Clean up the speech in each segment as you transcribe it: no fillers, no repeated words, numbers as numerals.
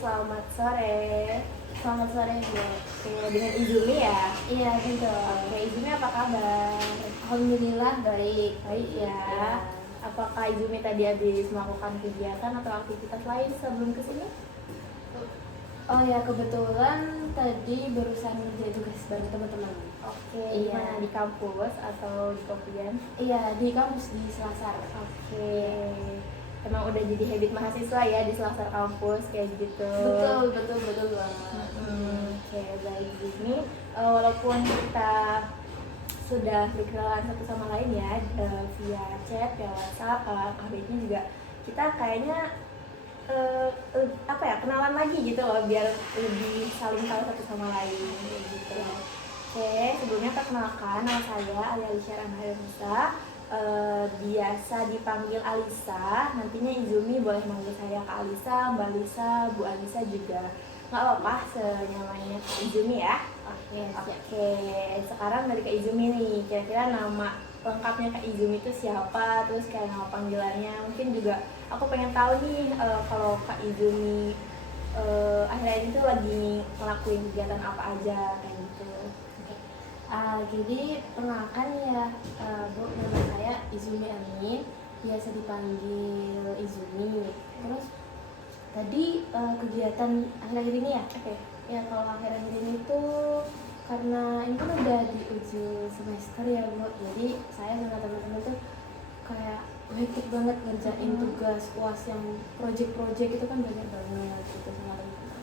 selamat sore. Selamat sore Bu. Oke, dengan Izumi ya? Iya betul. Oke, Izumi apa kabar? Alhamdulillah baik. Baik ya. Apakah Izumi tadi habis melakukan kegiatan atau aktivitas lain sebelum kesini? Oh ya, kebetulan tadi barusan ngerjain tugas bareng teman-teman. Oke, Iya. gimana di kampus atau di kopian? Iya, di kampus di Selasar. Oke. Emang udah jadi habit mahasiswa ya di selasar kampus kayak gitu. Betul banget. Oke, baik ini walaupun kita sudah berkenalan satu sama lain ya via chat, via WhatsApp, kabarnya juga kita kayaknya apa ya, kenalan lagi gitu loh biar lebih saling tahu satu sama lain kayak gitu. Oke, sebelumnya perkenalkan, nama saya Alia Lisha Rahmanisa. Biasa dipanggil Alisa, nantinya Izumi boleh manggil saya Kak Alisa, Mbak Alisa, Bu Alisa juga nggak apa-apa, senyamannya Kak Izumi ya. Oke, sekarang dari Kak Izumi nih, kira-kira nama lengkapnya Kak Izumi itu siapa, terus kayak nama panggilannya, mungkin juga aku pengen tahu nih kalau Kak Izumi akhir-akhir itu lagi ngelakuin kegiatan apa aja kayak gitu. Jadi perkenalkan ya Bu, nama saya Izumi Amin, biasa dipanggil Izumi. Terus tadi kegiatan akhir-akhir ini ya? Oke. Ya kalau akhir-akhir ini tuh karena ini kan udah di ujung semester ya Bu, jadi saya sama teman-teman tuh kayak hektik banget ngerjain tugas UAS yang project-project itu kan banyak banget gitu sama teman-teman.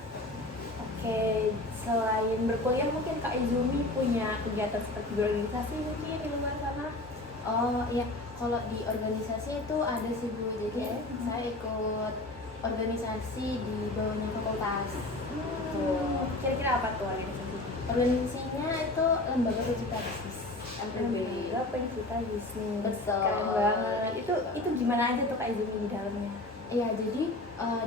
Oke, selain berkuliah mungkin Kak Izumi punya kegiatan seperti berorganisasi mungkin di luar sana? Oh iya, kalau di organisasi itu ada sih Bu, jadi saya ikut organisasi di bawahnya fakultas. Kira-kira apa tuh organisasi? Organisasinya itu Lembaga Pencipta Bisnis, LPB. Lembaga Pencipta Bisnis. Betul. Keren banget. Itu gimana aja tuh Kak Izumi di dalamnya? Iya, jadi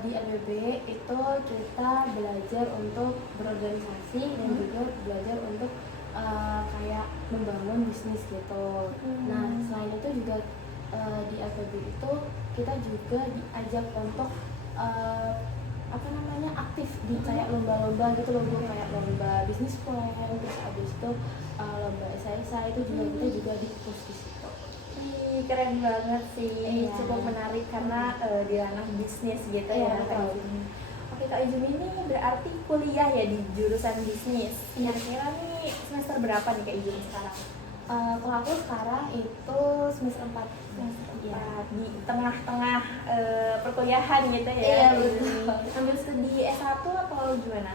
di LPB itu kita belajar untuk berorganisasi dan juga belajar untuk kayak membangun bisnis gitu. Nah, selain itu juga di LPB itu kita juga diajak untuk aktif di kayak lomba-lomba gitu loh Bu, kayak lomba bisnis plan, terus abis itu lomba esai itu juga kita juga di-push di situ. Keren banget sih, Iya. cukup menarik karena di ranah bisnis gitu Iya, ya Kak betul. Izumi. Oke, Kak Izumi ini berarti kuliah ya di jurusan bisnis. Iya. Kira-kira nih semester berapa nih Kak Izumi sekarang? Kalau aku sekarang itu semester 4. Iya. Di tengah-tengah perkuliahan gitu ya. Iya, betul. Ambil studi S1 atau gimana?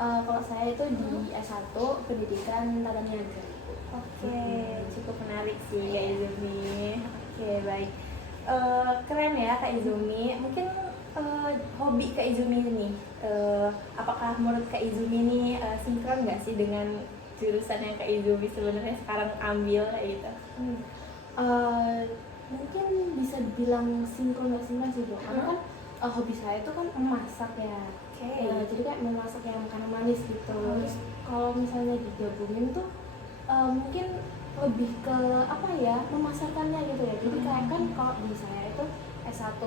Kalau saya itu di S1 Pendidikan Tata Niaga. Oke, cukup menarik sih Kak Izumi. Oke, baik. Keren ya Kak Izumi. Mungkin hobi Kak Izumi ini, apakah menurut Kak Izumi ini sinkron nggak sih dengan jurusan yang Kak Izumi sebenarnya sekarang ambil kayak gitu? Mungkin bisa dibilang sinkron nggak sinkron sih Bu, karena kan hobi saya itu kan memasak ya. Oke. Jadi kayak memasak yang makanan manis gitu. Terus kalau misalnya digabungin tuh mungkin lebih ke apa ya, memasarkannya gitu ya. Jadi kayak kan kalau di saya itu S1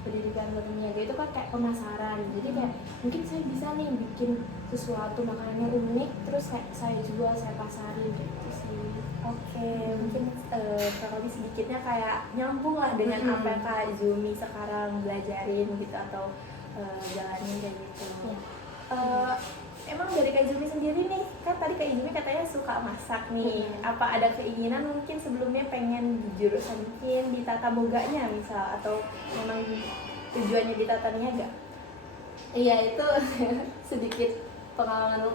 Pendidikan Tata Niaga itu kan kayak pemasaran. Jadi kayak mungkin saya bisa nih bikin sesuatu makanan yang unik, terus kayak saya jual, saya pasarin gitu sih. Oke, mungkin kurang lebih sedikitnya kayak nyambung lah dengan apa yang Kak Izumi sekarang belajarin gitu atau jalanin kayak gitu. Emang dari Kak Izumi sendiri nih, kan tadi Kak Izumi katanya suka masak nih. Apa ada keinginan mungkin sebelumnya pengen di jurusan mungkin di tata boganya misal, atau memang tujuannya di tata niaga? Iya, itu sedikit pengalaman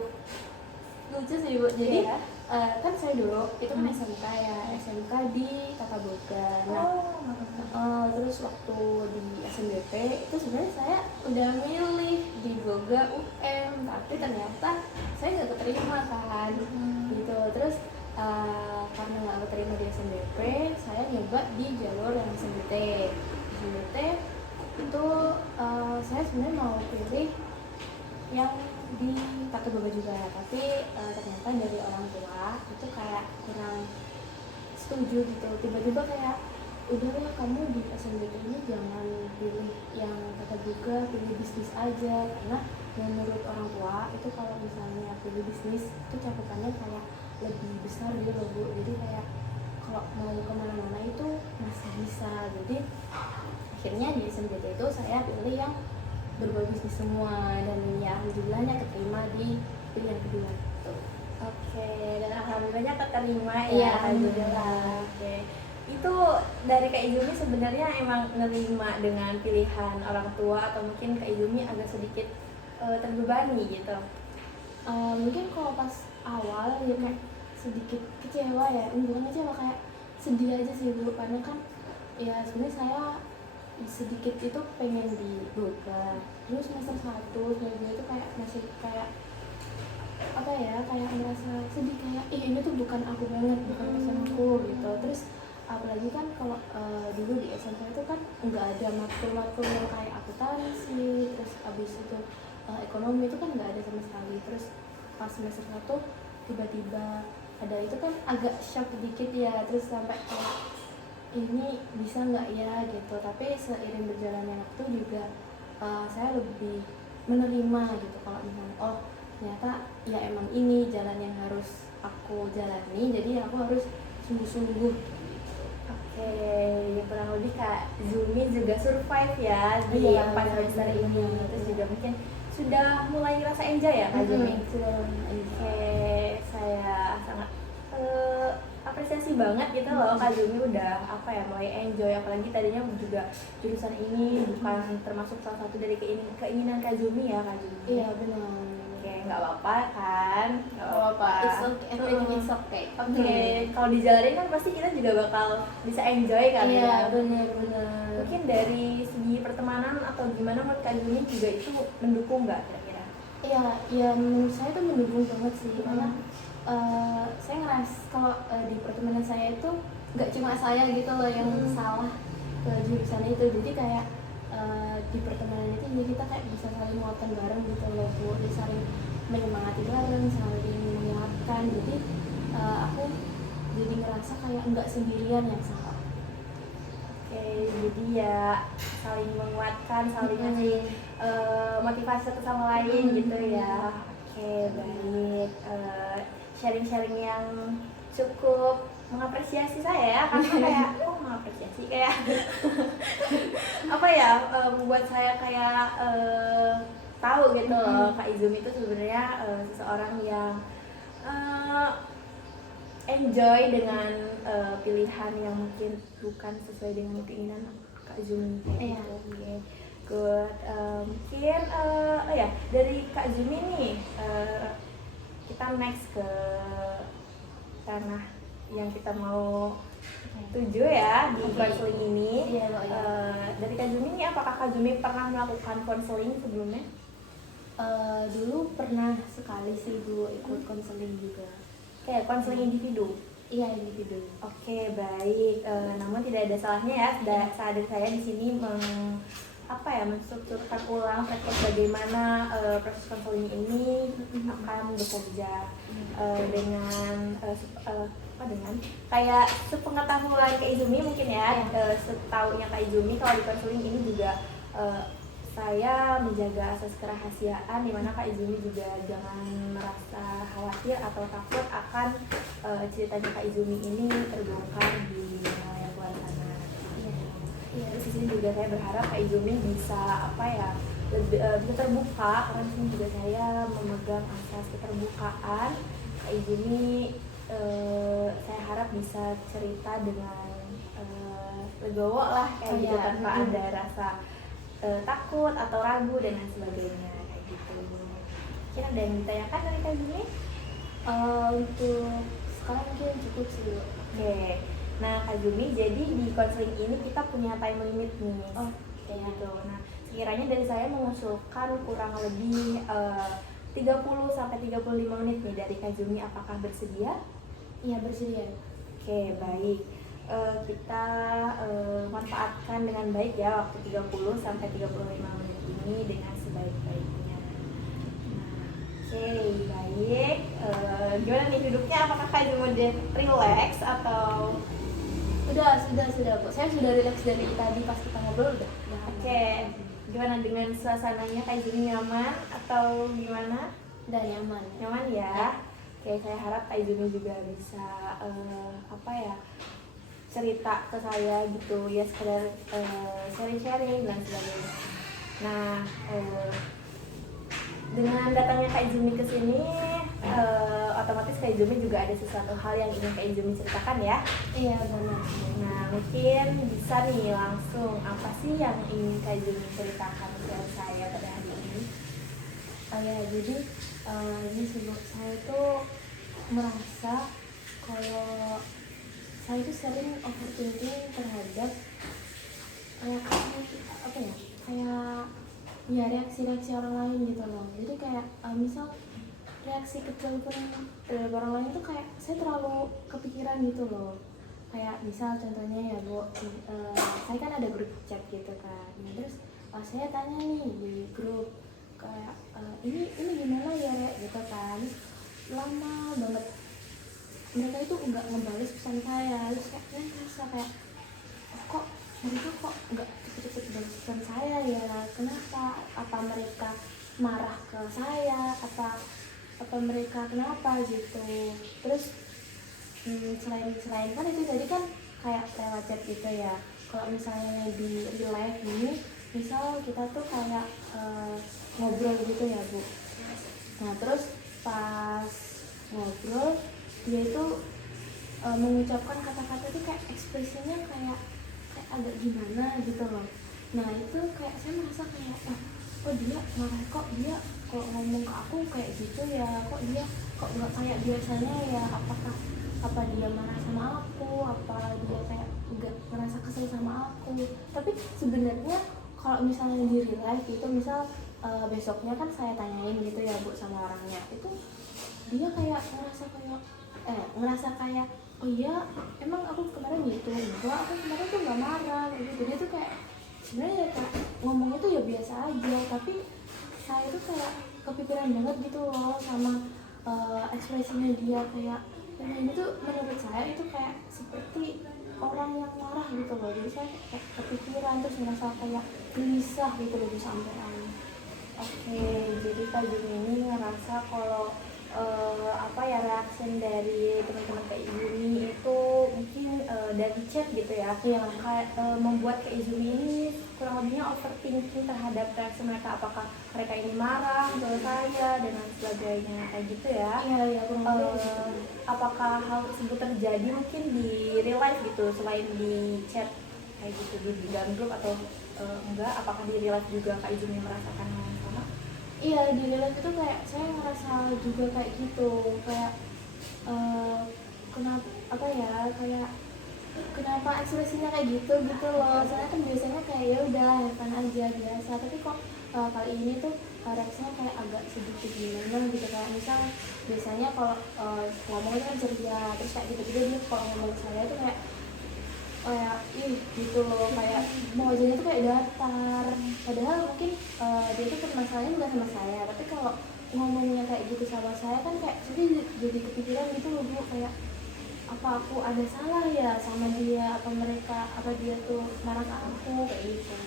lucu sih Bu. Jadi Iya. kan saya dulu itu kan SMK ya, SMK di Tata Boga. Nah, terus waktu di SNBP itu sebenarnya saya udah milih di Boga UM, tapi ternyata saya nggak keterima kan, gitu. Terus karena nggak keterima di SNBP, saya nyoba di jalur yang SNBT. SNBT itu saya sebenarnya mau pilih yang di Tata Boga juga, tapi ternyata dari orang tua itu kayak kurang setuju gitu. Tiba-tiba kayak udahlah kamu di SNBT ini jangan pilih yang Tata Boga boga pilih bisnis aja, karena menurut orang tua itu kalau misalnya pilih bisnis itu cakupannya kayak lebih besar gitu loh Bu. Jadi kayak kalau mau kemana-mana itu masih bisa. Jadi akhirnya di SNBT itu saya pilih yang berbau bisnis semua, dan ya alhamdulillahnya keterima di pilihan kedua itu. Oke, dan alhamdulillahnya keterima ya. Iya, alhamdulillah. Oke. Itu dari Kak Izumi sebenarnya emang nerima dengan pilihan orang tua atau mungkin Kak Izumi agak sedikit terbebani gitu? Mungkin kalau pas awal ya kayak sedikit kecewa ya, bukan kecewa, kayak sedih aja sih Bu, karena kan ya sebenarnya saya sedikit itu pengen di boga, terus semester 1, semester 2 itu kayak masih kayak apa ya, kayak merasa sedih, kayak ini tuh bukan aku banget, bukan pesanku gitu. Terus apalagi kan kalau dulu di SMP itu kan nggak ada matkul-matkul yang kayak akuntansi, terus abis itu ekonomi itu kan nggak ada sama sekali. Terus pas semester 1 tiba-tiba ada itu kan agak shock dikit ya, terus sampai kayak ini bisa nggak ya gitu. Tapi seiring berjalannya waktu juga saya lebih menerima gitu, kalau misalnya oh ternyata ya emang ini jalan yang harus aku jalani, jadi aku harus sungguh-sungguh. Oke, ya kurang lebih Kak Zumi juga survive ya di 4 semester ini. Terus juga mungkin sudah mulai ngerasa enjoy ya Kak Zumi? Sudah Oke, saya sangat apresiasi banget gitu loh Kak Zumi udah apa ya, mulai enjoy, apalagi tadinya juga jurusan ini bukan termasuk salah satu dari keinginan Kak Zumi ya Kak Zumi? Iya benar. Oke, nggak apa-apa kan? Nggak apa-apa. It's okay, everything is okay. Oke, kalau dijalanin kan pasti kita juga bakal bisa enjoy kan Iya ya? benar. Mungkin dari segi pertemanan atau gimana menurut Kak Zumi juga itu mendukung nggak kira-kira? Iya, ya menurut saya itu mendukung banget sih, karena saya ngerasa kalau di pertemanan saya itu nggak cuma saya gitu loh yang salah ke jurusan itu. Jadi kayak di pertemanan itu jadi kita kayak bisa saling menguatkan bareng gitu loh Bu, jadi saling menyemangati bareng, saling menguatkan. Jadi aku jadi ngerasa kayak nggak sendirian yang salah. Oke, jadi ya saling menguatkan, saling ngasih motivasi satu sama lain gitu ya. Oke, baik. Sharing-sharing yang cukup mengapresiasi saya ya, karena kayak mengapresiasi kayak apa ya, membuat saya kayak tahu gitu loh Kak Izumi itu sebenarnya seseorang yang enjoy dengan pilihan yang mungkin bukan sesuai dengan keinginan Kak Zumi. Iya. Oke, good. Mungkin oh ya, dari Kak Zumi nih kita next ke tanah yang kita mau tuju ya di konseling ini. Iya, Mbak, ya. Dari Kak Zumi nih, apakah Kak Zumi pernah melakukan konseling sebelumnya? Dulu pernah sekali sih Bu ikut konseling juga. Kayak konseling individu. Iya, individu. Oke, baik. Namun tidak ada salahnya ya, saat saya di sini menstrukturkan ulang bagaimana proses konseling ini akan bekerja dengan kayak sepengetahuan Kak Izumi mungkin ya, setahunya Kak Izumi kalau di konseling ini juga saya menjaga asas kerahasiaan, dimana Kak Izumi juga jangan merasa khawatir atau takut akan ceritanya Kak Izumi ini terbongkar di layar luar sana. Iya, di sini juga saya berharap Kak Izumi bisa bisa terbuka, karena di sini juga saya memegang asas keterbukaan. Kak Izumi saya harap bisa cerita dengan legowo lah kayak gitu, tanpa ada rasa takut atau ragu dan lain sebagainya kayak gitu. Kira ada yang ditanyakan dari Kak Zumi? Untuk sekarang mungkin cukup sih. Oke. Nah Kak Zumi, jadi di konseling ini kita punya time limit nih. Kayak gitu. Nah sekiranya dari saya mengusulkan kurang lebih 30 sampai 35 menit nih dari Kak Zumi, apakah bersedia? Iya, bersedia. Oke, baik. Kita manfaatkan dengan baik ya waktu 30 sampai 35 menit ini dengan sebaik-baiknya. Oke, baik. Gimana nih duduknya? Apakah Kak Zumi relax atau? Sudah Bu. Saya sudah relax dari tadi pas kita ngobrol udah. Oke, gimana dengan suasananya, Kak Izumi nyaman atau gimana? Udah nyaman. Nyaman ya. Oke, saya harap Kak Izumi juga bisa apa ya, cerita ke saya gitu ya, sekedar sharing-sharing dan sebagainya. Nah, dengan datangnya Kak Izumi ke sini, otomatis Kak Izumi juga ada sesuatu hal yang ingin Kak Izumi ceritakan ya. Iya benar. Nah, mungkin bisa nih langsung, apa sih yang ingin Kak Izumi ceritakan ke saya pada hari ini? Oh ya, jadi ini sebelum saya tuh merasa kalau saya itu sering overthinking terhadap kayak apa ya, kayak ya reaksi-reaksi orang lain gitu loh. Jadi kayak misal reaksi kecil pun dari orang lain tuh kayak saya terlalu kepikiran gitu loh. Kayak misal contohnya ya Bu, saya kan ada grup chat gitu kan. Nah, terus saya tanya nih di grup kayak ini gimana ya Rek gitu kan. Terus lama banget mereka itu nggak ngebales pesan saya. Terus kayak saya ngerasa kayak kok mereka kok nggak cepet-cepet balas pesan saya ya, kenapa? Apa mereka marah ke saya, apa mereka kenapa gitu. Terus selain kan itu tadi kan kayak lewat chat gitu ya. Kalau misalnya di real life ini, misal kita tuh kayak ngobrol gitu ya Bu. Nah terus pas ngobrol dia itu mengucapkan kata-kata tuh kayak ekspresinya kayak agak gimana gitu loh. Nah itu kayak saya merasa kayak kok dia marah, kok dia kok ngomong ke aku kayak gitu ya, kok dia kok nggak kayak biasanya ya, apa dia marah sama aku, apa dia kayak nggak merasa kesel sama aku. Tapi sebenarnya kalau misalnya di real life itu misal besoknya kan saya tanyain gitu ya Bu sama orangnya, itu dia kayak ngerasa kayak oh iya emang aku kemarin gitu, enggak aku kemarin tuh nggak marah gitu. Dia tuh kayak sebenarnya ya kayak ngomongnya tuh ya biasa aja, tapi saya tuh kayak kepikiran banget gitu loh sama ekspresinya dia. Kayak ini tuh menurut saya itu kayak seperti orang yang marah gitu loh. Jadi saya kayak kepikiran terus ngerasa kayak gelisah gitu loh sampai Oke, jadi Kak Izumi ini ngerasa kalau apa ya, reaksi dari teman-teman Kak Izumi itu mungkin dari chat gitu ya, yang membuat Kak Izumi ini kurang lebihnya overthinking terhadap reaksi mereka, apakah mereka ini marah ke saya dan lain sebagainya kayak gitu ya. iya Apakah hal tersebut terjadi mungkin di real life gitu selain di chat kayak gitu, di dalam grup atau enggak? Apakah di real life juga Kak Izumi merasakan hal yang sama? Iya di real life itu kayak saya ngerasa juga kayak gitu, kayak kenapa apa ya, kayak kenapa ekspresinya kayak gitu loh. Soalnya kan biasanya kayak ya udah kan aja biasa, tapi kok kali ini tuh reaksinya kayak agak sedikit gimana gitu. Kayak misal biasanya kalau ngomong itu kan ceria, terus kayak gitu-gitu dia kalau ngomong ke saya tuh kayak gitu loh, kayak wajahnya tuh kayak datar. Padahal mungkin dia tuh permasalahannya bukan sama saya, tapi kalau ngomongnya kayak gitu sama saya kan kayak jadi kepikiran gitu loh Bu, kayak apa aku ada salah ya sama dia, apa dia tuh marah ke aku kayak gitu.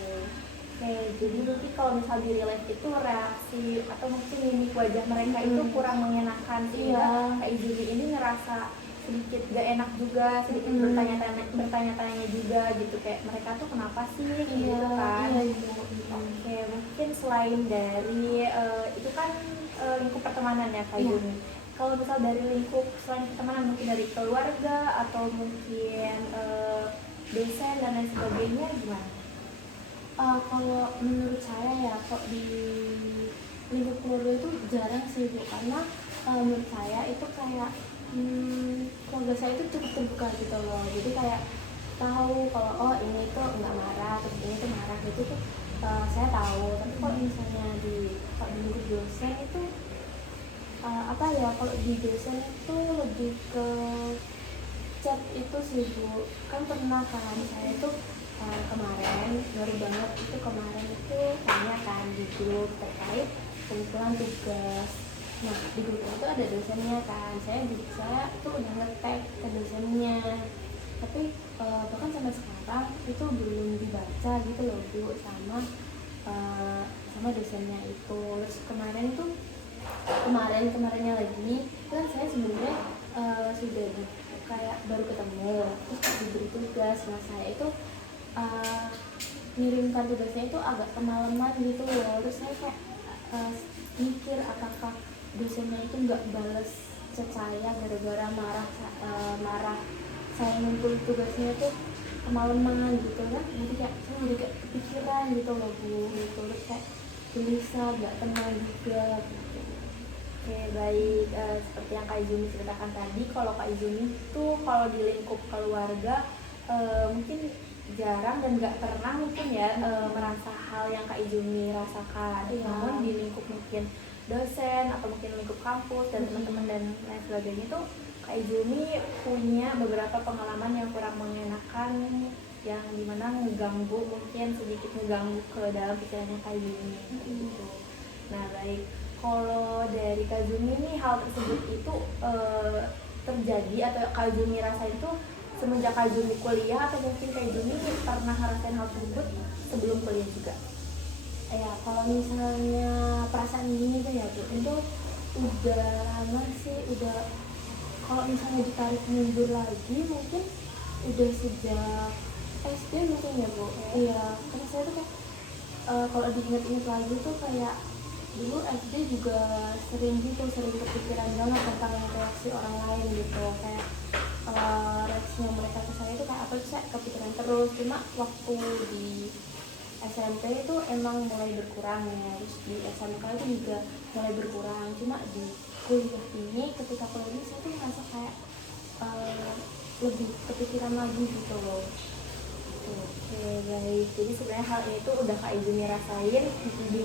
Oke, jadi berarti kalau misal di real life itu reaksi atau mungkin mimik wajah mereka itu kurang mengenakan, sehingga Kak Izumi ini ngerasa sedikit gak enak juga, sedikit bertanya-tanya juga gitu, kayak mereka tuh kenapa sih gitu kan. Oke, mungkin selain dari itu kan lingkup pertemanan ya Kak Izumi. Kalau misal dari lingkup selain pertemanan, mungkin dari keluarga atau mungkin dosen dan lain sebagainya, gimana? Kalau menurut saya ya kok di lingkup keluarga itu jarang sih Bu, karena menurut saya itu kayak keluarga saya itu cukup terbuka gitu loh. Jadi kayak tahu kalau oh ini tuh nggak marah, terus ini tuh marah gitu tuh saya tahu. Tapi kalau misalnya kalau di lingkup dosen itu apa ya, kalau di dosen itu lebih ke chat itu sih Bu. Kan pernah kan saya itu kemarin baru banget itu tanya kan di grup terkait pengumpulan tugas. Nah di grup itu ada dosennya kan, saya itu udah nge-tag ke dosennya, tapi bahkan sampai sekarang itu belum dibaca gitu loh Bu sama sama dosennya itu. Terus kemarinnya lagi kan saya sebenarnya sudah kayak baru ketemu, terus diberi tugas. Nah saya itu ngirimkan tugasnya itu agak kemalaman gitu loh. Terus saya kayak mikir apakah dosennya itu nggak bales chat saya gara-gara marah saya ngumpul tugasnya itu kemalaman gitu kan. Jadi kayak saya udah kayak kepikiran gitu loh Bu gitu. Terus kayak gelisah, nggak tenang juga gitu. Oke, baik. Seperti yang Kak Izumi ceritakan tadi, kalau Kak Izumi itu kalau di lingkup keluarga mungkin jarang dan nggak pernah mungkin ya merasa hal yang Kak Izumi rasakan. Namun di lingkup mungkin dosen atau mungkin lingkup kampus dan teman-teman dan lain sebagainya itu Kak Izumi punya beberapa pengalaman yang kurang mengenakan, yang dimana ngeganggu, mungkin sedikit ngeganggu ke dalam pikirannya Kak Izumi gitu. Nah baik, kalau dari Kak Izumi nih hal tersebut itu terjadi atau Kak Izumi rasain itu semenjak Kak Izumi kuliah, atau mungkin Kak Izumi pernah ngerasain hal tersebut sebelum kuliah juga? Ya kalau misalnya perasaan gini tuh ya Bu, itu udah lama sih, udah kalau misalnya ditarik mundur lagi mungkin udah sejak SD mungkin ya Bu. Iya, karena saya tuh kayak kalau diingat-ingat lagi tuh kayak dulu SD juga sering kepikiran banget tentang reaksi orang lain gitu, kayak reaksinya mereka ke saya itu kayak apa sih, saya kepikiran terus. Cuma waktu di SMP itu emang mulai berkurang ya, terus di SMK itu juga mulai berkurang. Cuma di kuliah ini, ketika kuliah ini saya tuh merasa kayak lebih kepikiran lagi gitu loh. Oke baik, jadi sebenarnya hal ini tuh udah Kak Izumi rasain di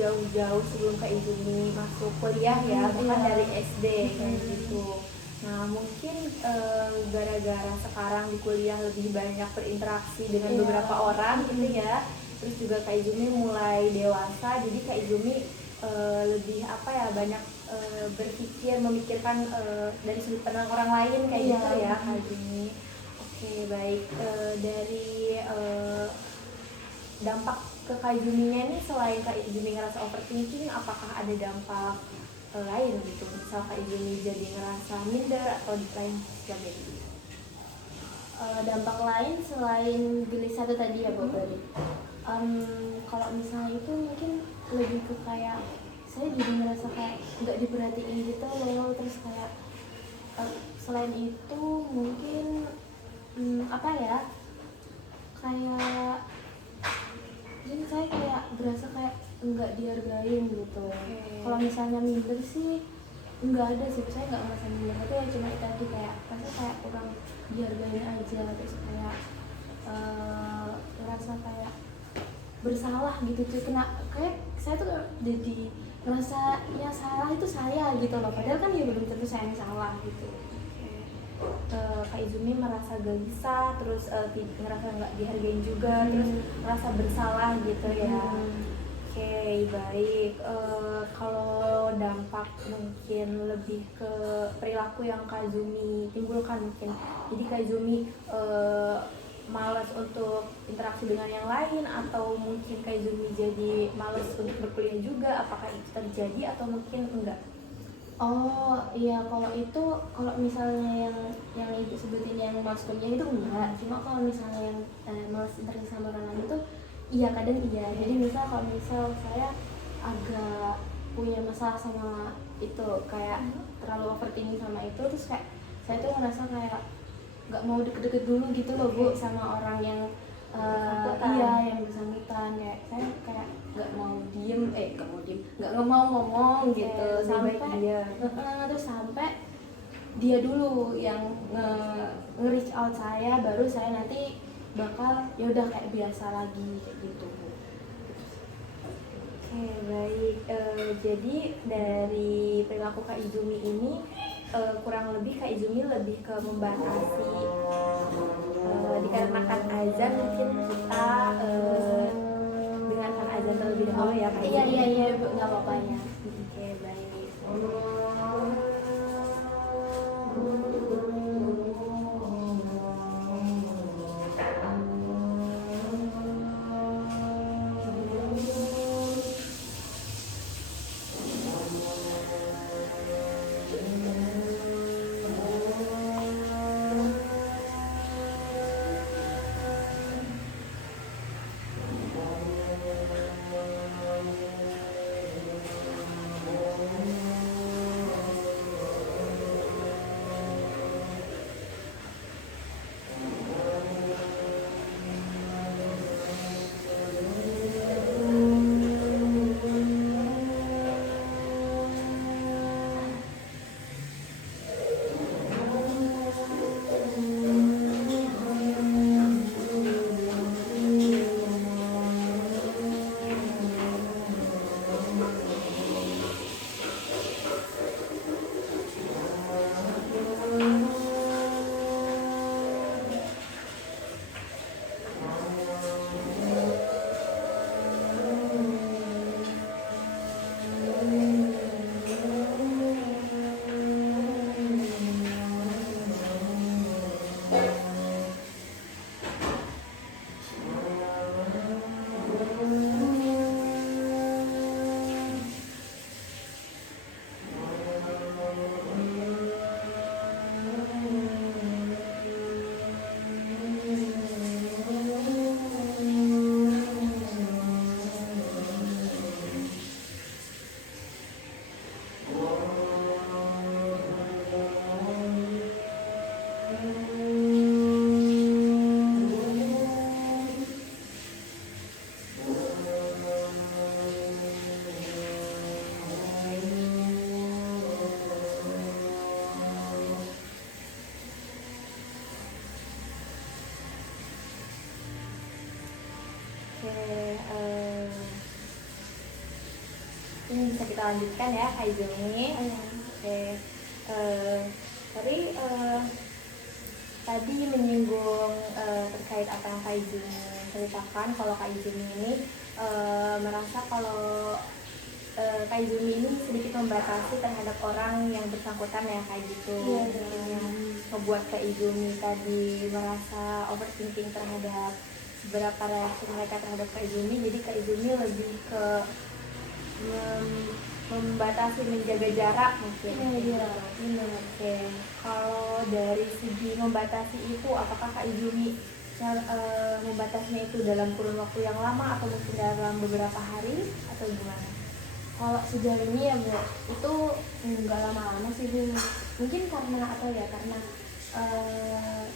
jauh-jauh sebelum Kak Izumi masuk kuliah ya, bahkan dari SD kayak gitu. Nah mungkin gara-gara sekarang di kuliah lebih banyak berinteraksi dengan beberapa orang gitu ya, terus juga Kak Izumi mulai dewasa, jadi Kak Izumi lebih banyak berpikir, memikirkan dari sudut pandang orang lain kayak gitu ya Kak Izumi. Oke baik, dari dampak ke Kak Izuminya nih, selain Kak Izumi ngerasa overthinking, apakah ada dampak lain gitu? Misal Kak Izumi jadi ngerasa minder atau lain sebagainya. Dampak lain selain gelisah itu tadi ya Bu tadi. Kalau misalnya itu mungkin lebih ke kayak saya jadi merasa kayak nggak diperhatiin gitu loh. Terus kayak selain itu mungkin kayak jadi saya kayak berasa kayak nggak dihargain gitu. Kalau misalnya minder sih nggak ada sih, saya nggak merasa minder, tapi ya cuma tadi kayak rasanya kayak kurang dihargain aja. Terus kayak ngerasa kayak bersalah gitu cuy, kayak saya tuh jadi ngerasa ya salah itu saya gitu loh, padahal kan ya belum tentu saya yang salah gitu. Kak Izumi merasa gelisah, terus ngerasa nggak dihargain juga, terus merasa bersalah gitu ya. Oke baik, kalau dampak mungkin lebih ke perilaku yang Kak Izumi timbulkan mungkin, jadi Kak Izumi malas untuk interaksi dengan yang lain, atau mungkin Kak Izumi jadi malas untuk berkuliah juga, apakah itu terjadi atau mungkin enggak? Oh iya, kalau misalnya yang ibu sebutin yang malas kuliah itu enggak. Cuma kalau misalnya yang malas interaksi sama orang lain itu iya, kadang iya. Jadi kalau misal saya agak punya masalah sama itu, kayak terlalu overthinking sama itu, terus kayak saya tuh ngerasa kayak nggak mau deket-deket dulu gitu loh Bu sama orang yang yang bersangkutan. Kayak saya kayak nggak mau ngomong gitu sampai terus sampai dia dulu yang nge-reach out saya, baru saya nanti bakal ya udah kayak biasa lagi kayak gitu. Oke baik, jadi dari perilaku Kak Izumi ini kurang lebih Kak Izumi lebih ke membatasi, dikarenakan azan mungkin kita dengarkan azan terlebih dahulu ya Kak Izumi. Iya Bu, nggak apa-apa ya. Oke baik. bisa kita lanjutkan ya Kak Izumi. Oke. Tadi tadi menyinggung terkait apa yang Kak Izumi ceritakan, kalau Kak Izumi ini merasa kalau Kak Izumi ini sedikit membatasi terhadap orang yang bersangkutan ya kayak gitu. Yang membuat Kak Izumi tadi merasa overthinking terhadap beberapa reaksi mereka terhadap Kak Izumi. Jadi Kak Izumi lebih ke membatasi, menjaga jarak mungkin. Iya. Oke. Kalau dari segi membatasi itu, apakah Kak Izumi membatasinya itu dalam kurun waktu yang lama atau mungkin dalam beberapa hari atau gimana? Kalau sejauh ini ya Bu, itu nggak lama-lama sih Bu. Mungkin karena apa ya, karena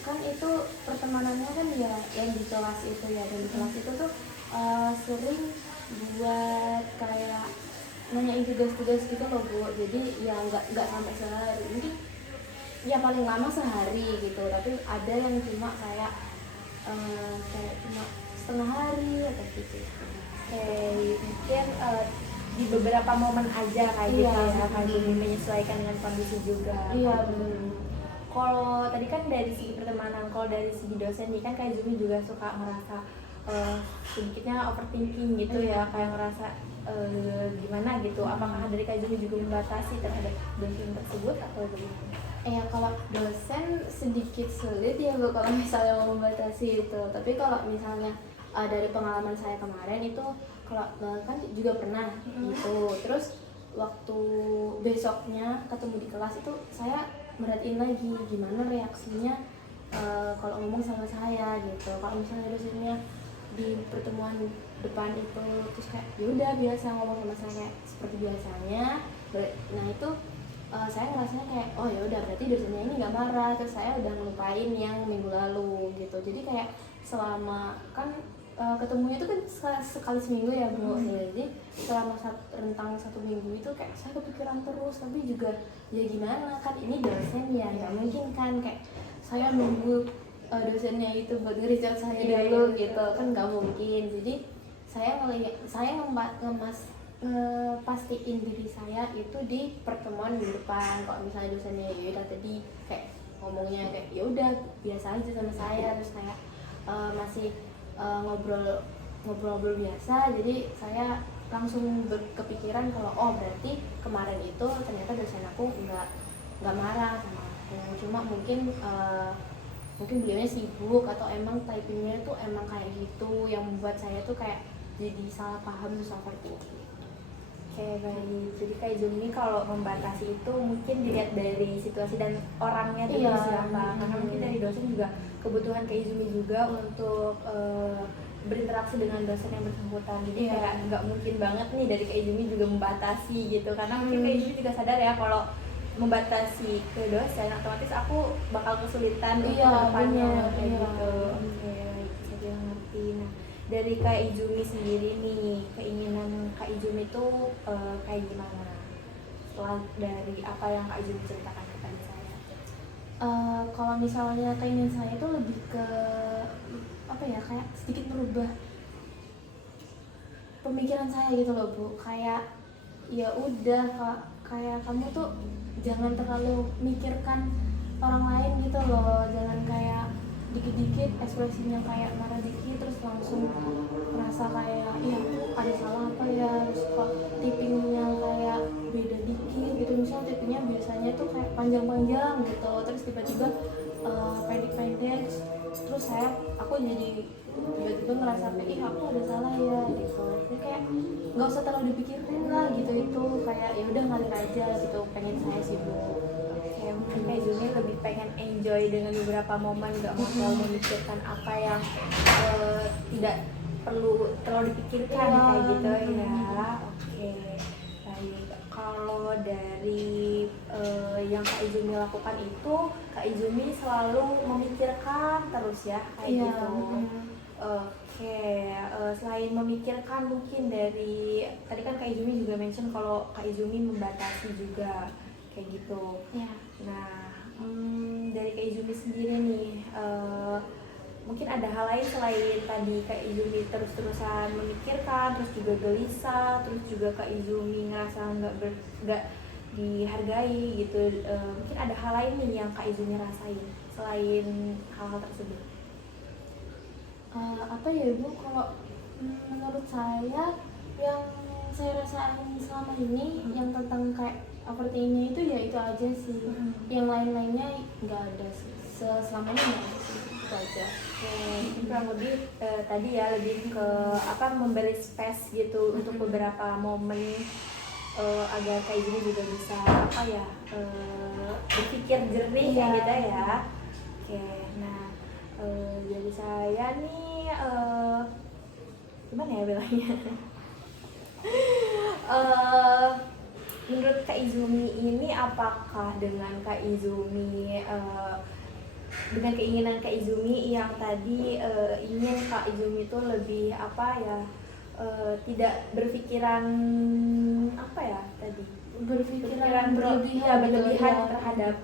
kan itu pertemanannya kan ya yang di kelas itu ya, dan di kelas itu tuh sering buat kayak nanyain tugas-tugas gitu loh Bu. Jadi ya nggak sampai sehari, mungkin ya paling lama sehari gitu, tapi ada yang cuma kayak cuma setengah hari atau gitu. Mungkin di beberapa momen aja kayak gitu ya, Kak Izumi menyesuaikan dengan kondisi juga. Iya benar. Kalau tadi kan dari segi pertemanan, kalau dari segi dosen nih kan Kak Izumi juga suka merasa sedikitnya overthinking gitu ya, kayak ngerasa gimana gitu. Apakah dari Kak Izumi juga membatasi terhadap dosen tersebut atau bagaimana? Kalau dosen sedikit sulit ya Bu kalau misalnya mau membatasi itu. Tapi kalau misalnya dari pengalaman saya kemarin itu, kalau kan juga pernah gitu. Terus waktu besoknya ketemu di kelas itu saya merhatiin lagi gimana reaksinya kalau ngomong sama saya gitu. Kalau misalnya dosennya di pertemuan depan itu terus kayak yaudah biasa ngomong sama saya kayak seperti biasanya, nah itu saya ngerasanya kayak oh ya udah berarti dosennya ini nggak marah, terus saya udah ngelupain yang minggu lalu gitu. Jadi kayak selama kan ketemunya itu kan sekali seminggu ya Bu. Jadi selama rentang 1 minggu itu kayak saya kepikiran terus, tapi juga ya gimana kan ini dosen ya, nggak mungkin kan kayak saya nunggu dosennya itu buat nge-research saya dulu gitu kan, nggak mungkin. Jadi saya pastiin diri saya itu di pertemuan di depan. Kalau misalnya dosennya ya udah tadi kayak ngomongnya kayak ya udah biasa aja sama saya, terus kayak masih ngobrol biasa, jadi saya langsung kepikiran kalau oh berarti kemarin itu ternyata dosen aku nggak marah sama aku, cuma mungkin beliaunya sibuk atau emang typingnya tuh emang kayak gitu yang membuat saya tuh kayak jadi salah paham seperti itu. Oke, baik. Jadi Kak Izumi kalau membatasi itu mungkin dilihat dari situasi dan orangnya dulu siapa. Karena mungkin dari dosen juga kebutuhan Kak Izumi juga untuk berinteraksi dengan dosen yang bersangkutan. Jadi kayak nggak mungkin banget nih dari Kak Izumi juga membatasi gitu. Karena mungkin Kak Izumi juga sadar ya kalau membatasi ke dosen otomatis aku bakal kesulitan untuk depannya kayak gitu. Oke, bisa ngerti. Nah, dari Kak Izumi sendiri nih, keinginan Kak Izumi itu kayak gimana? Setelah dari apa yang Kak Izumi ceritakan kepada saya. Kalau misalnya keinginan saya itu lebih ke apa ya, kayak sedikit merubah pemikiran saya gitu loh Bu. Kayak ya udah Kak, kayak kamu tuh jangan terlalu mikirkan orang lain gitu loh. Jangan kayak dikit-dikit ekspresinya kayak marah dikit terus langsung merasa kayak iya ada salah apa ya, terus kok typingnya kayak beda dikit gitu. Misal typingnya biasanya tuh kayak panjang-panjang gitu, terus tiba-tiba pendek-pendek, terus aku jadi tiba-tiba ngerasa kayak ih aku ada salah ya gitu. Jadi kayak nggak usah terlalu dipikirin lah gitu, itu kayak ya udah ngalir aja gitu, pengen saya sih Bu. Mungkin Kak Izumi lebih pengen enjoy dengan beberapa momen, nggak mau memikirkan apa yang tidak perlu terlalu dipikirkan kayak gitu ya. Oke, baik. Kalau dari yang Kak Izumi lakukan itu, Kak Izumi selalu memikirkan terus ya kayak gitu. Oke, selain memikirkan mungkin dari tadi kan Kak Izumi juga mention kalau Kak Izumi membatasi juga kayak gitu. Nah, dari Kak Izumi sendiri nih, mungkin ada hal lain selain tadi Kak Izumi terus-terusan memikirkan, terus juga gelisah, terus juga Kak Izumi ngerasa nggak dihargai gitu. Mungkin ada hal lain nih yang Kak Izumi rasain selain hal-hal tersebut. Apa ya Bu, kalau menurut saya yang saya rasain selama ini yang tentang kayak overthinkingnya itu ya itu aja sih. Yang lain-lainnya nggak ada sih, selama ini nggak ada sih, itu aja. Kurang lebih tadi ya lebih ke memberi space gitu untuk beberapa momen agar Kak Izumi juga bisa berpikir jernih kayak gitu ya. Oke, nah jadi saya nih gimana ya bilangnya? Menurut Kak Izumi ini apakah dengan Kak Izumi dengan keinginan Kak Izumi yang tadi ingin Kak Izumi itu lebih tidak berpikiran berpikiran berlebihan terhadap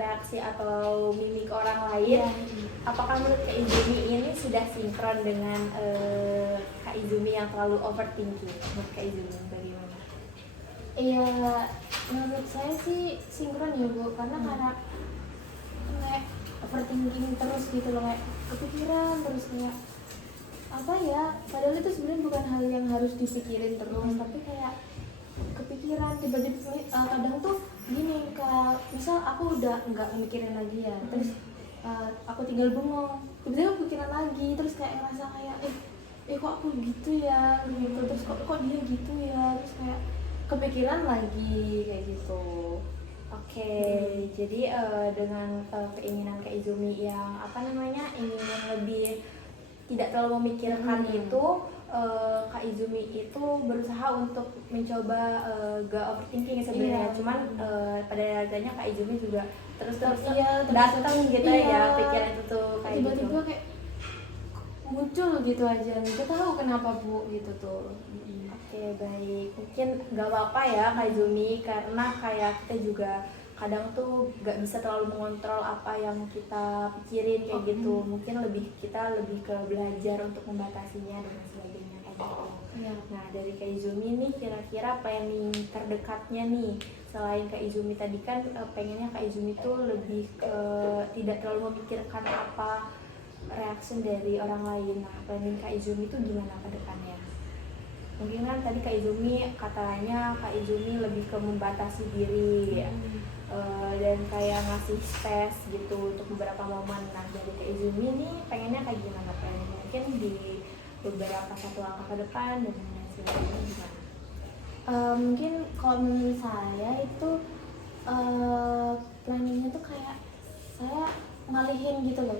reaksi atau mimik orang lain. Apakah menurut Kak Izumi ini sudah sinkron dengan Kak Izumi yang terlalu overthinking? Menurut Kak Izumi bagaimana? Iya, menurut saya sih sinkron ya Bu, karena kayak overthinking terus gitu loh, kayak kepikiran terus kayak padahal itu sebenarnya bukan hal yang harus dipikirin terus, tapi kayak kepikiran tiba-tiba kadang tuh gini, kayak misal aku udah nggak mikirin lagi ya, terus aku tinggal bengong, tiba-tiba kepikiran lagi, terus kayak ngerasa kayak kok aku gitu ya gitu, terus kok dia gitu ya, terus kayak kepikiran lagi kayak gitu. Oke, jadi dengan keinginan Kak Izumi yang ingin lebih tidak terlalu memikirkan itu, Kak Izumi itu berusaha untuk mencoba gak overthinking sebenarnya. Cuman pada akhirnya Kak Izumi juga terus datang gitu ya pikiran itu tuh kayak tiba-tiba kayak muncul gitu aja, nggak tahu kenapa Bu gitu tuh. Oke, baik. Mungkin gak apa-apa ya Kak Izumi, karena kayak kita juga kadang tuh gak bisa terlalu mengontrol apa yang kita pikirin kayak gitu. Mungkin kita lebih ke belajar untuk membatasinya dan sebagainya kayak gitu. Nah, dari Kak Izumi nih kira-kira planning terdekatnya nih, selain Kak Izumi tadi kan pengennya Kak Izumi tuh lebih tidak terlalu memikirkan apa reaksi dari orang lain. Nah, planning Kak Izumi tuh gimana ke depannya? Mungkin kan tadi Kak Izumi katanya Kak Izumi lebih ke membatasi diri dan kayak ngasih space gitu untuk beberapa momen. Nah, dari Kak Izumi nih pengennya kayak gimana planning? Mungkin di beberapa satu langkah ke depan dan lain sebagainya gimana? Mungkin kalau menurut saya itu planningnya tuh kayak saya ngalihin gitu loh,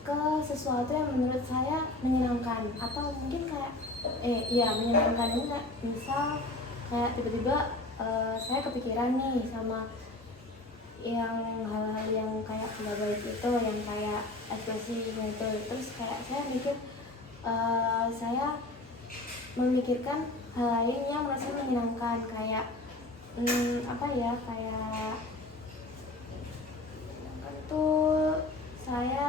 ke sesuatu yang menurut saya menyenangkan, atau mungkin kayak menyenangkan ini kayak misal kayak tiba-tiba saya kepikiran nih sama yang hal-hal yang kayak nggak baik itu, yang kayak ekspresi gitu, terus kayak saya mikir saya memikirkan hal lain yang merasa menyenangkan, kayak kayak tuh saya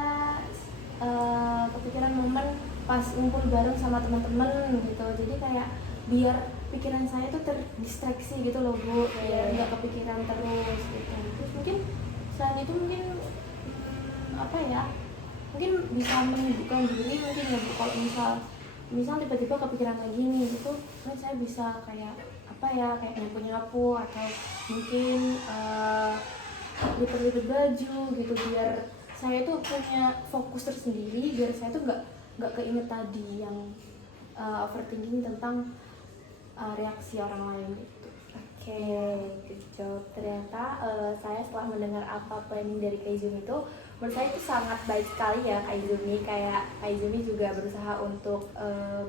kepikiran momen pas ngumpul bareng sama teman-teman gitu, jadi kayak biar pikiran saya tuh terdistraksi gitu loh Bu, biar nggak kepikiran terus gitu. Terus mungkin selain itu mungkin mungkin bisa menyibukkan diri mungkin ya Bu, kalau misal tiba-tiba kepikiran lagi nih itu, kan saya bisa kayak kayak nyapu-nyapu, atau mungkin lipat-lipat baju gitu, biar saya tuh punya fokus tersendiri, biar saya tuh nggak keinget tadi yang overthinking tentang reaksi orang lain gitu. Oke, good job. Ternyata saya setelah mendengar apa planning dari Kak Izumi itu, menurut saya itu sangat baik sekali ya Kak Izumi. Kayak Kak Izumi juga berusaha untuk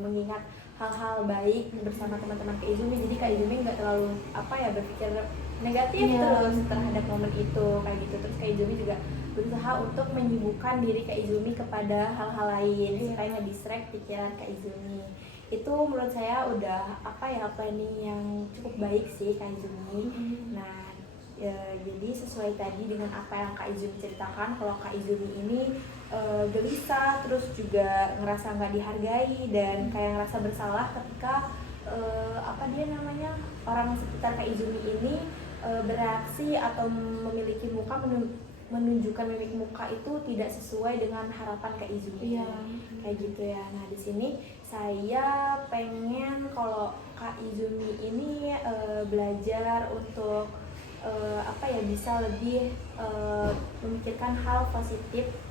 mengingat hal-hal baik bersama teman-teman Kak Izumi. Jadi Kak Izumi nggak terlalu berpikir negatif terus terhadap momen itu kayak gitu. Terus Kak Izumi juga berusaha untuk menyibukkan diri Kak Izumi kepada hal-hal lain supaya nge-distract pikiran Kak Izumi. Itu menurut saya udah planning yang cukup baik sih Kak Izumi. Nah, Ya, jadi sesuai tadi dengan apa yang Kak Izumi ceritakan, kalau Kak Izumi ini gelisah, terus juga ngerasa nggak dihargai dan kayak ngerasa bersalah ketika apa dia namanya, orang sekitar Kak Izumi ini bereaksi atau memiliki muka menunjukkan mimik muka itu tidak sesuai dengan harapan Kak Izumi. Iya. Kayak gitu ya. Nah, di sini saya pengen kalau Kak Izumi ini belajar untuk apa ya, bisa lebih memikirkan hal positifnya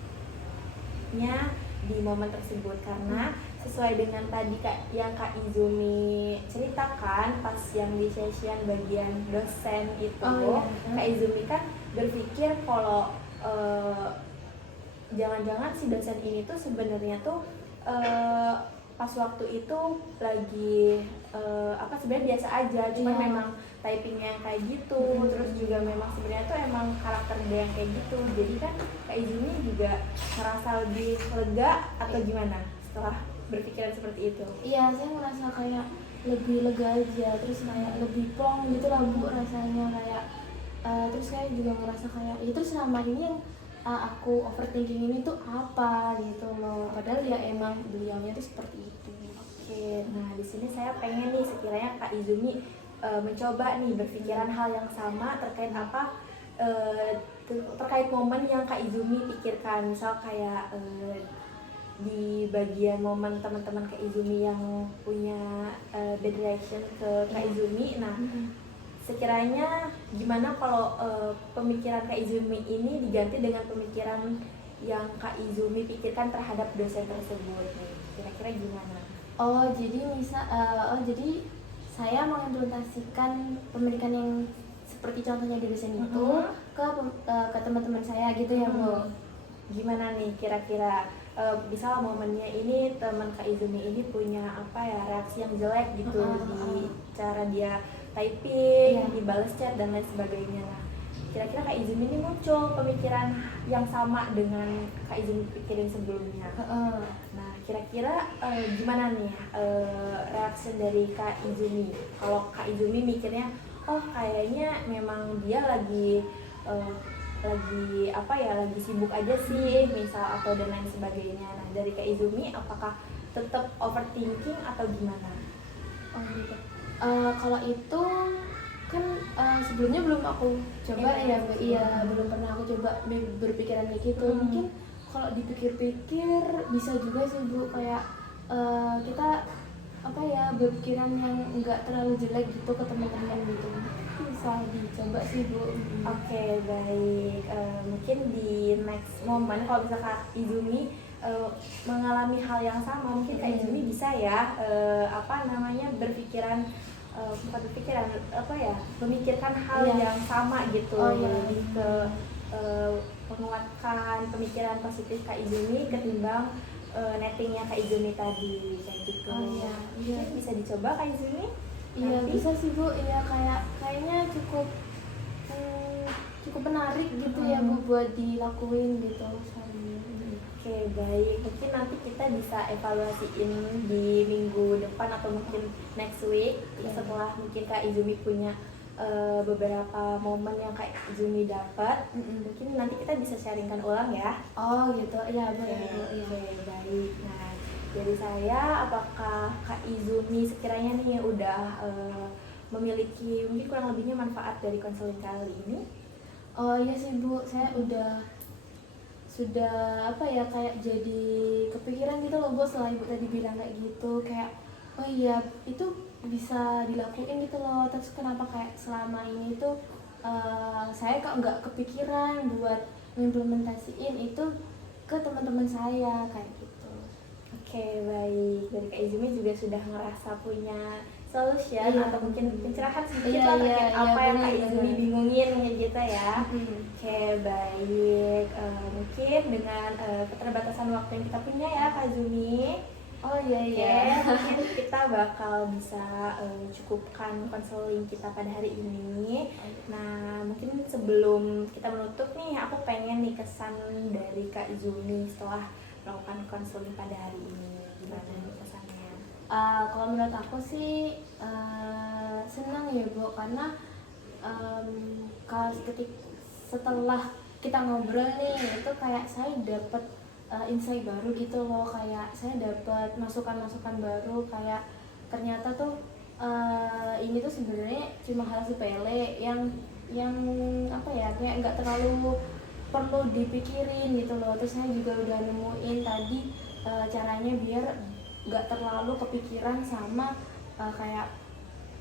di momen tersebut, karena sesuai dengan tadi yang Kak Izumi ceritakan pas yang di session bagian dosen itu, Kak Izumi kan berpikir kalau jangan-jangan si dosen ini tuh sebenarnya tuh pas waktu itu lagi apa sebenarnya biasa aja, cuma memang typingnya yang kayak gitu, terus juga memang sebenarnya tuh emang karakter dia yang kayak gitu. Jadi kan Kak Izumi juga ngerasa lebih lega atau gimana setelah berpikiran seperti itu? Iya, saya merasa kayak lebih lega aja, terus kayak lebih plong gitu lah Bu rasanya, kayak terus saya juga ngerasa kayak itu selama ini yang aku overthinking ini tuh apa gitu loh, padahal ya emang beliaunya tuh seperti itu. Oke, nah di sini saya pengen nih sekiranya Kak Izumi mencoba nih berpikiran hal yang sama terkait apa, terkait momen yang Kak Izumi pikirkan, misal kayak di bagian momen teman-teman Kak Izumi yang punya bad reaction ke Kak Izumi. Nah, sekiranya gimana kalau pemikiran Kak Izumi ini diganti dengan pemikiran yang Kak Izumi pikirkan terhadap dosen tersebut nih, kira-kira gimana? Jadi saya mengimplementasikan pendidikan yang seperti contohnya di dosen itu ke teman-teman saya gitu ya Bu. Gimana nih kira-kira misal momennya ini teman Kak Izumi ini punya apa ya, reaksi yang jelek gitu di cara dia typing, dibales chat dan lain sebagainya. Nah, kira-kira Kak Izumi ini muncul pemikiran yang sama dengan Kak Izumi pikirin sebelumnya. Nah, kira-kira gimana nih reaksi dari Kak Izumi? Kalau Kak Izumi mikirnya, oh kayaknya memang dia lagi apa ya, lagi sibuk aja sih misal atau dan lain sebagainya. Nah, dari Kak Izumi apakah tetap overthinking atau gimana? Oh gitu. Kalau itu kan sebelumnya belum aku coba belum pernah aku coba berpikiran kayak gitu. Mungkin kalau dipikir-pikir bisa juga sih Bu, kayak kita apa ya, berpikiran yang enggak terlalu jelek gitu ke teman-teman gitu. Bisa dicoba sih Bu. Oke, baik. Mungkin di next moment kalau bisa Kak Izumi mengalami hal yang sama, mungkin Kak Izumi bisa ya apa namanya, bukan berpikiran apa ya, memikirkan hal yang sama gitu, lebih ke menguatkan pemikiran positif Kak Izumi ketimbang nettingnya Kak Izumi tadi kayak gitu. Mungkin bisa dicoba Kak Izumi? Iya bisa sih Bu, iya kayaknya cukup menarik gitu ya Bu buat dilakuin gitu. Oke, baik. Mungkin nanti kita bisa evaluasiin di minggu depan atau mungkin next week setelah mungkin Kak Izumi punya beberapa momen yang Kak Izumi dapat. Mungkin nanti kita bisa sharingkan ulang ya. Oh gitu, iya boleh Bu. Oke, baik. Nah, dari saya, apakah Kak Izumi sekiranya nih udah memiliki mungkin kurang lebihnya manfaat dari konseling kali ini? Oh iya sih Bu, saya sudah apa ya, kayak jadi kepikiran gitu loh Bu setelah Ibu tadi bilang kayak gitu, kayak oh iya itu bisa dilakuin gitu loh. Terus kenapa kayak selama ini tuh saya kok nggak kepikiran buat mengimplementasiin itu ke teman-teman saya kayak gitu. Oke, baik. Dari Kak Izumi juga sudah ngerasa punya solution atau mungkin pencerahan sedikit lah terkait apa yang Kak Izumi bingungin kayak gitu ya. Oke, baik. Mungkin dengan keterbatasan waktu yang kita punya ya Kak Izumi, mungkin kita bakal bisa cukupkan konseling kita pada hari ini. Nah, mungkin sebelum kita menutup nih, aku pengen nih kesan dari Kak Izumi setelah melakukan konseling pada hari ini. Gimana nih kesannya? Kalau menurut aku sih senang ya Bu, karena kalau setelah kita ngobrol nih itu kayak saya dapat insight baru gitu loh, kayak saya dapat masukan-masukan baru, kayak ternyata tuh ini tuh sebenarnya cuma hal sepele yang apa ya, kayak nggak terlalu perlu dipikirin gitu loh. Terus saya juga udah nemuin tadi caranya biar nggak terlalu kepikiran sama kayak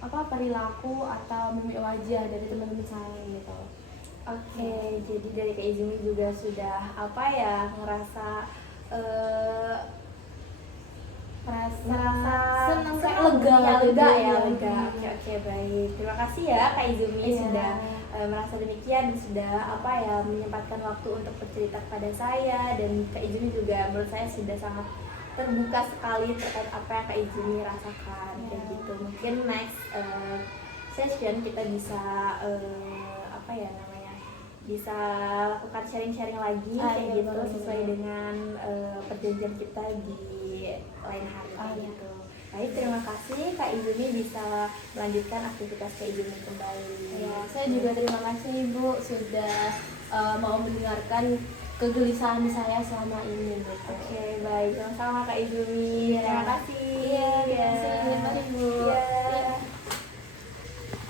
apa perilaku atau mimik wajah dari teman-teman saya gitu. Oke, jadi dari Kak Izumi juga sudah apa ya, ngerasa merasa senang, kayak senang, lega ya, gitu. lega. Oke, baik. Terima kasih ya Kak Izumi Iya. sudah merasa demikian dan sudah apa ya, menyempatkan waktu untuk bercerita kepada saya, dan Kak Izumi juga menurut saya sudah sangat terbuka sekali terkait apa yang Kak Izumi rasakan. Kayak gitu. Mungkin next session kita bisa apa ya namanya, bisa lakukan sharing-sharing lagi kayak iya, gitu, betul. sesuai dengan perjanjian kita di lain hari kayak Iya. gitu. Baik, terima kasih Kak Izumi, bisa melanjutkan aktivitas Kak Izumi kembali. Ya, saya juga terima kasih Ibu sudah mau mendengarkan kegelisahan saya selama ini gitu. Oke, baik. Sama-sama Kak Izumi. Iya. Terima kasih.